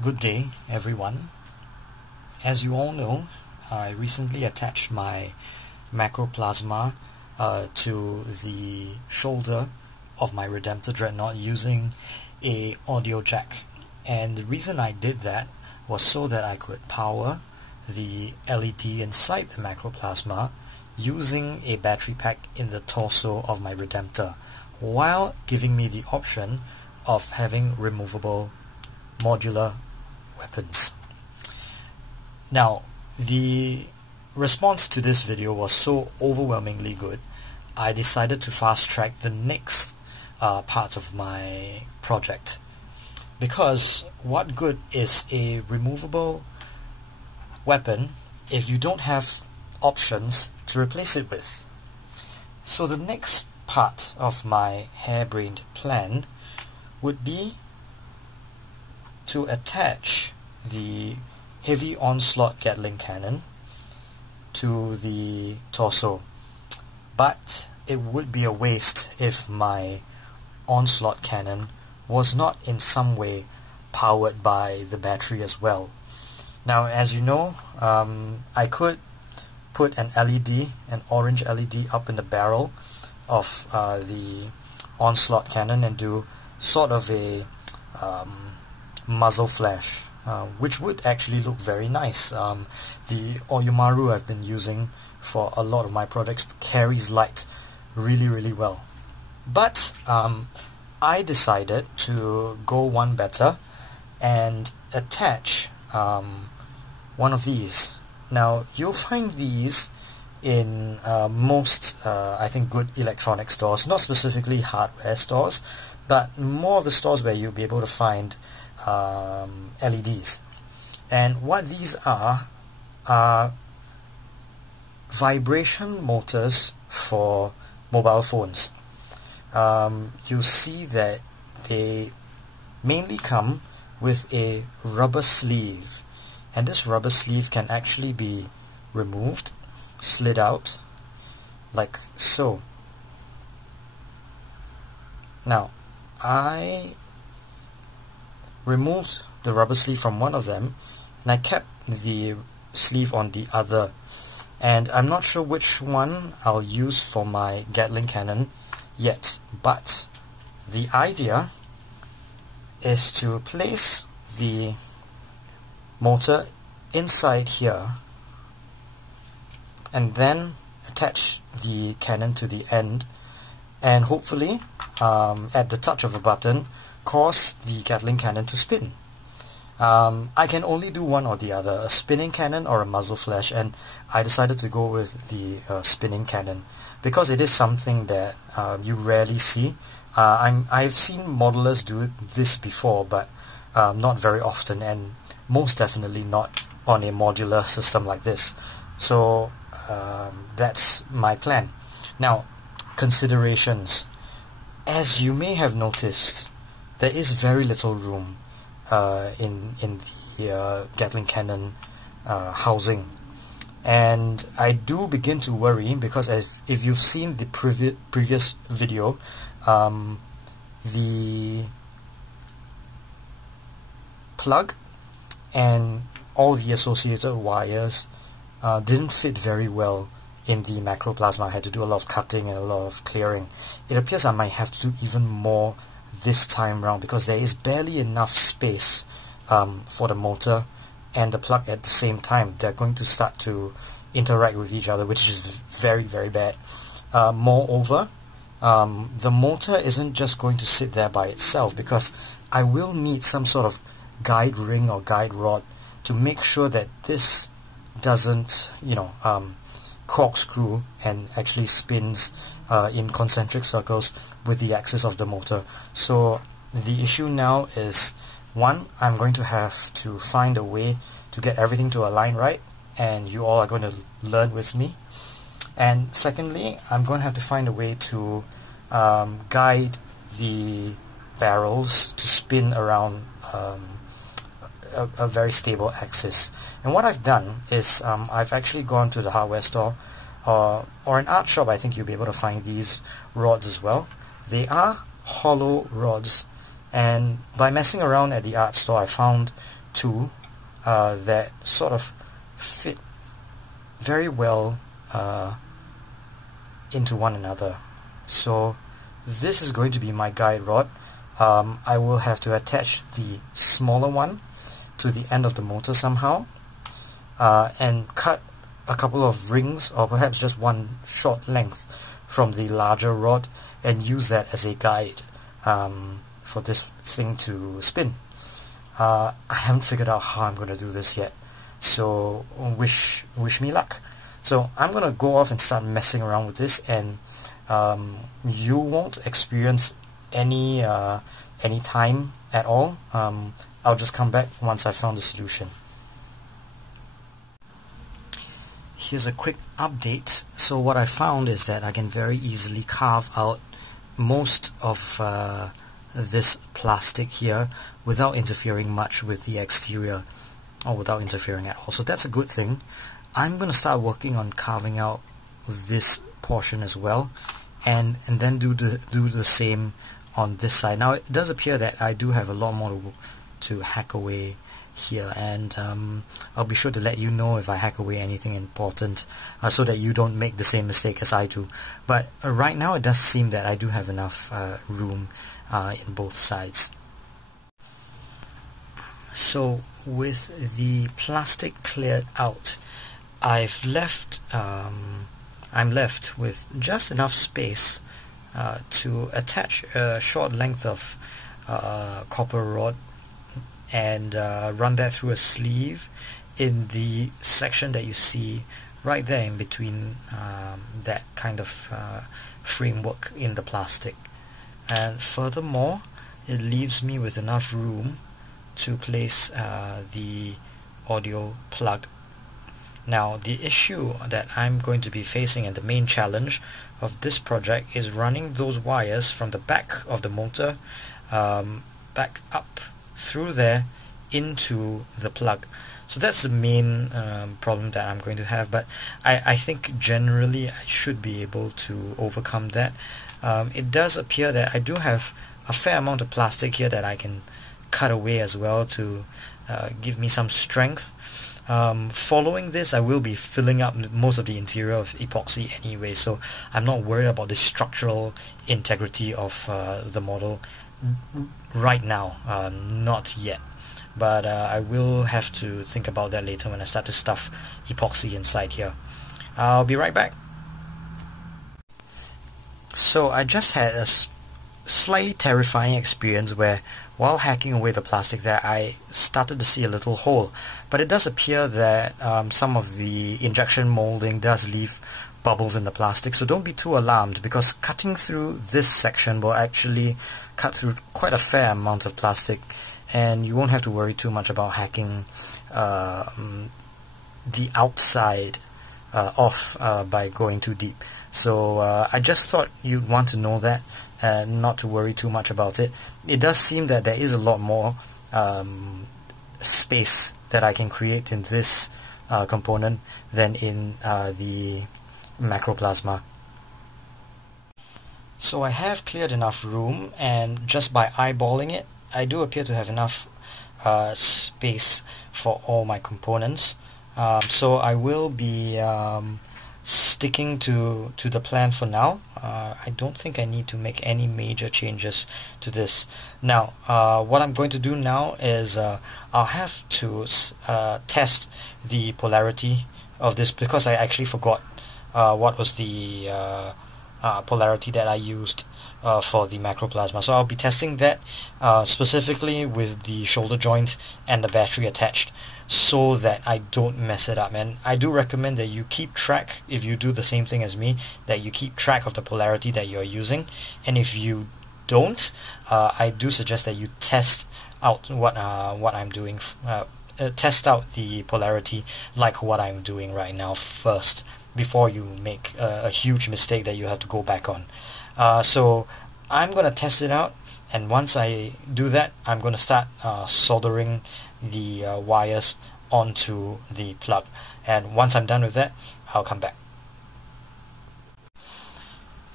Good day, everyone. As you all know, I recently attached my macroplasma to the shoulder of my Redemptor Dreadnought using a audio jack. And the reason I did that was so that I could power the LED inside the macroplasma using a battery pack in the torso of my Redemptor, while giving me the option of having removable modular weapons. Now, the response to this video was so overwhelmingly good, I decided to fast track the next part of my project. Because what good is a removable weapon if you don't have options to replace it with? So the next part of my harebrained plan would be to attach the heavy onslaught Gatling cannon to the torso, but it would be a waste if my onslaught cannon was not in some way powered by the battery as well. Now, as you know, I could put an LED, an orange LED, up in the barrel of the onslaught cannon and do sort of a muzzle flash, which would actually look very nice. The Oyumaru I've been using for a lot of my projects carries light really well. But I decided to go one better and attach one of these. Now, you'll find these in most, I think, good electronic stores, not specifically hardware stores, but more of the stores where you'll be able to find LEDs. And what these are vibration motors for mobile phones. You'll see that they mainly come with a rubber sleeve, and this rubber sleeve can actually be removed, slid out like so. Now, I removed the rubber sleeve from one of them and I kept the sleeve on the other, and I'm not sure which one I'll use for my Gatling cannon yet, but the idea is to place the motor inside here and then attach the cannon to the end, and hopefully at the touch of a button cause the Gatling cannon to spin. I can only do one or the other, a spinning cannon or a muzzle flash, and I decided to go with the spinning cannon because it is something that you rarely see. I've seen modelers do this before, but not very often, and most definitely not on a modular system like this. So that's my plan. Now, considerations. As you may have noticed, there is very little room in the Gatling cannon housing, and I do begin to worry because if you've seen the previous video, the plug and all the associated wires didn't fit very well in the macroplasma. I had to do a lot of cutting and a lot of clearing. It appears I might have to do even more this time round because there is barely enough space for the motor and the plug at the same time. They're going to start to interact with each other, which is very bad. Moreover, the motor isn't just going to sit there by itself because I will need some sort of guide ring or guide rod to make sure that this doesn't, corkscrew and actually spins in concentric circles with the axis of the motor. So the issue now is, one, I'm going to have to find a way to get everything to align right, and you all are going to learn with me. And secondly, I'm going to have to find a way to guide the barrels to spin around a very stable axis. And what I've done is I've actually gone to the hardware store or an art shop. I think you'll be able to find these rods as well. They are hollow rods, and by messing around at the art store I found two that sort of fit very well into one another. So this is going to be my guide rod. I will have to attach the smaller one to the end of the motor somehow, and cut a couple of rings, or perhaps just one short length from the larger rod, and use that as a guide for this thing to spin. I haven't figured out how I'm going to do this yet, so wish me luck. So I'm going to go off and start messing around with this, and you won't experience any time at all. I'll just come back once I've found the solution. Here's a quick update. So what I found is that I can very easily carve out most of this plastic here without interfering much with the exterior, or without interfering at all. So that's a good thing. I'm going to start working on carving out this portion as well, and then do the same on this side. Now it does appear that I do have a lot more to hack away here, and I'll be sure to let you know if I hack away anything important, so that you don't make the same mistake as I do. But right now it does seem that I do have enough room in both sides. So with the plastic cleared out, I'm left with just enough space to attach a short length of copper rod and run that through a sleeve in the section that you see right there in between that kind of framework in the plastic. And furthermore, it leaves me with enough room to place the audio plug. Now the issue that I'm going to be facing, and the main challenge of this project, is running those wires from the back of the motor back up through there into the plug. So that's the main problem that I'm going to have, but I think generally I should be able to overcome that. It does appear that I do have a fair amount of plastic here that I can cut away as well to give me some strength. Following this, I will be filling up most of the interior of epoxy anyway, so I'm not worried about the structural integrity of the model right now, not yet. But I will have to think about that later when I start to stuff epoxy inside here. I'll be right back. So I just had a slightly terrifying experience where, while hacking away the plastic there, I started to see a little hole. But it does appear that some of the injection molding does leave bubbles in the plastic, so don't be too alarmed, because cutting through this section will actually cut through quite a fair amount of plastic, and you won't have to worry too much about hacking the outside off by going too deep. So I just thought you'd want to know that, not to worry too much about it. It does seem that there is a lot more space that I can create in this component than in the macroplasma. So I have cleared enough room, and just by eyeballing it, I do appear to have enough space for all my components. So I will be sticking to the plan for now. I don't think I need to make any major changes to this. Now, what I'm going to do now is I'll have to test the polarity of this, because I actually forgot what was the polarity that I used for the macroplasma. So I'll be testing that specifically with the shoulder joint and the battery attached, so that I don't mess it up. And I do recommend that you keep track, if you do the same thing as me, that you keep track of the polarity that you're using. And if you don't, I do suggest that you test out what I'm doing, test out the polarity like what I'm doing right now first, before you make a huge mistake that you have to go back on. So I'm going to test it out, and once I do that, I'm going to start soldering the wires onto the plug. And once I'm done with that, I'll come back.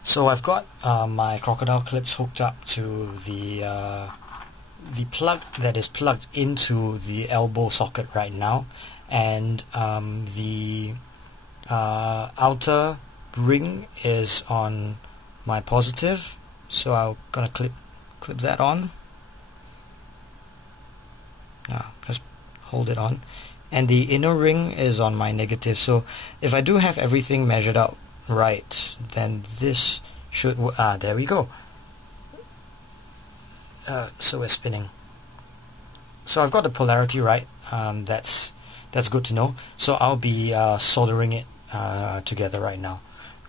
So I've got my crocodile clips hooked up to the the plug that is plugged into the elbow socket right now, and the outer ring is on my positive, so I'm gonna clip that on. Just hold it on, and the inner ring is on my negative. So if I do have everything measured out right, then this should there we go. So we're spinning. So I've got the polarity right. That's good to know. So I'll be soldering it together right now.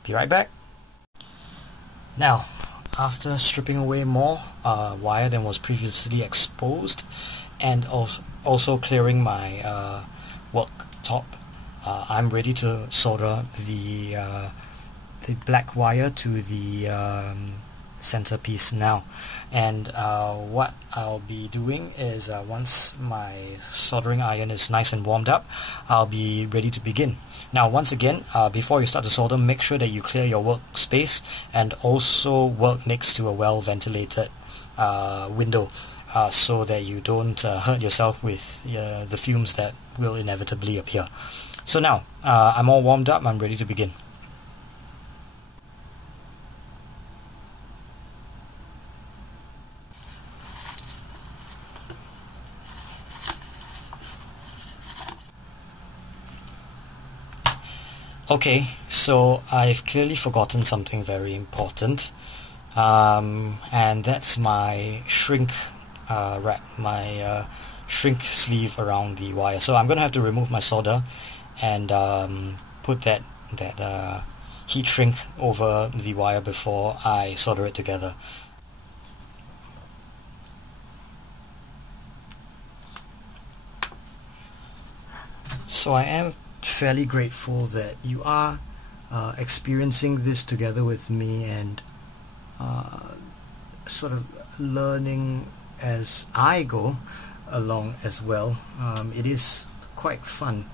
Be right back. Now, after stripping away more wire than was previously exposed, and also clearing my worktop, I'm ready to solder the black wire to the centerpiece now. And what I'll be doing is once my soldering iron is nice and warmed up, I'll be ready to begin. Now, once again, before you start to solder, make sure that you clear your workspace and also work next to a well-ventilated window, so that you don't hurt yourself with the fumes that will inevitably appear. So now, I'm all warmed up, I'm ready to begin. Okay, so I've clearly forgotten something very important, and that's my shrink wrap, my shrink sleeve around the wire. So I'm going to have to remove my solder and put that heat shrink over the wire before I solder it together. So I am fairly grateful that you are experiencing this together with me and sort of learning as I go along as well. It is quite fun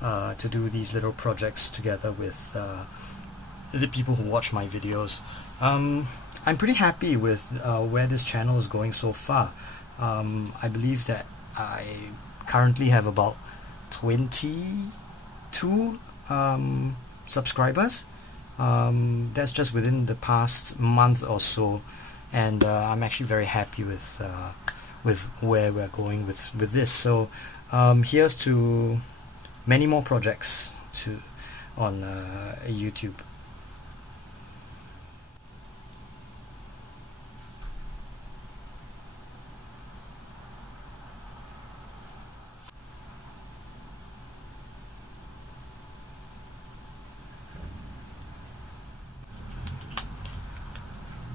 to do these little projects together with the people who watch my videos. I'm pretty happy with where this channel is going so far. I believe that I currently have about 22 subscribers. That's just within the past month or so, and I'm actually very happy with where we're going with this. So here's to many more projects on YouTube.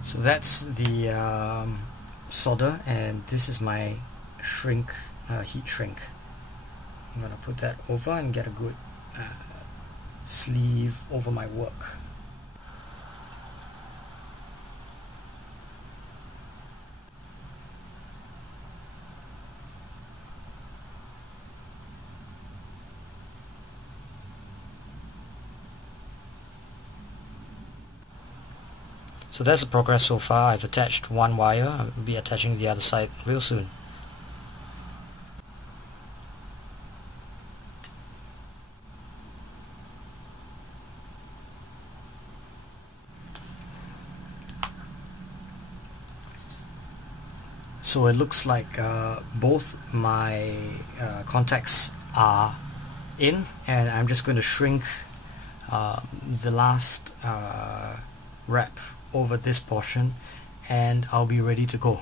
So that's the solder, and this is my shrink, heat shrink. I'm gonna put that over and get a good sleeve over my work. So that's the progress so far. I've attached one wire. I'll be attaching the other side real soon. So it looks like both my contacts are in, and I'm just going to shrink the last wrap over this portion, and I'll be ready to go.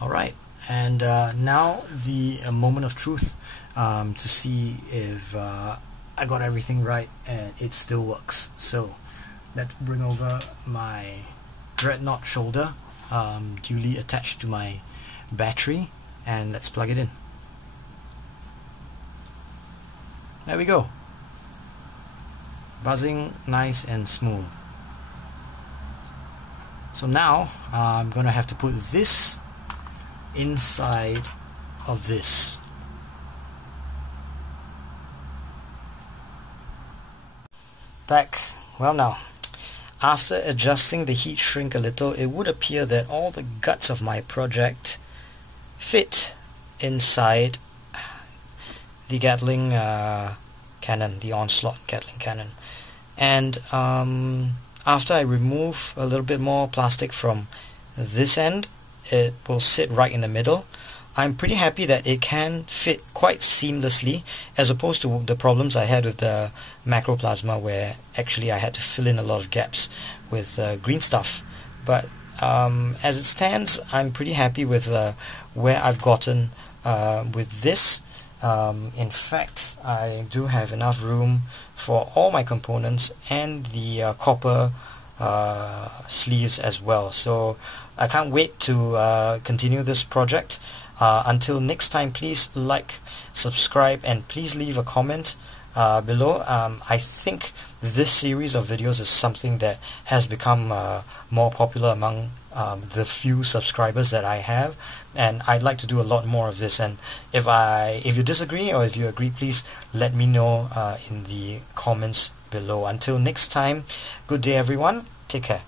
Alright, and now the moment of truth, to see if I got everything right and it still works. So let's bring over my Dreadnought shoulder, duly attached to my battery, and let's plug it in. There we go. Buzzing nice and smooth. So now I'm gonna have to put this inside of this. Well, now, after adjusting the heat shrink a little, it would appear that all the guts of my project fit inside the Gatling cannon, the Onslaught Gatling cannon. And after I remove a little bit more plastic from this end, it will sit right in the middle. I'm pretty happy that it can fit quite seamlessly, as opposed to the problems I had with the macroplasma, where actually I had to fill in a lot of gaps with green stuff. But as it stands, I'm pretty happy with where I've gotten with this. In fact, I do have enough room for all my components and the copper sleeves as well. So I can't wait to continue this project. Until next time, please like, subscribe, and please leave a comment below. I think this series of videos is something that has become more popular among the few subscribers that I have, and I'd like to do a lot more of this. And if you disagree or if you agree, please let me know in the comments below. Until next time, good day everyone, take care.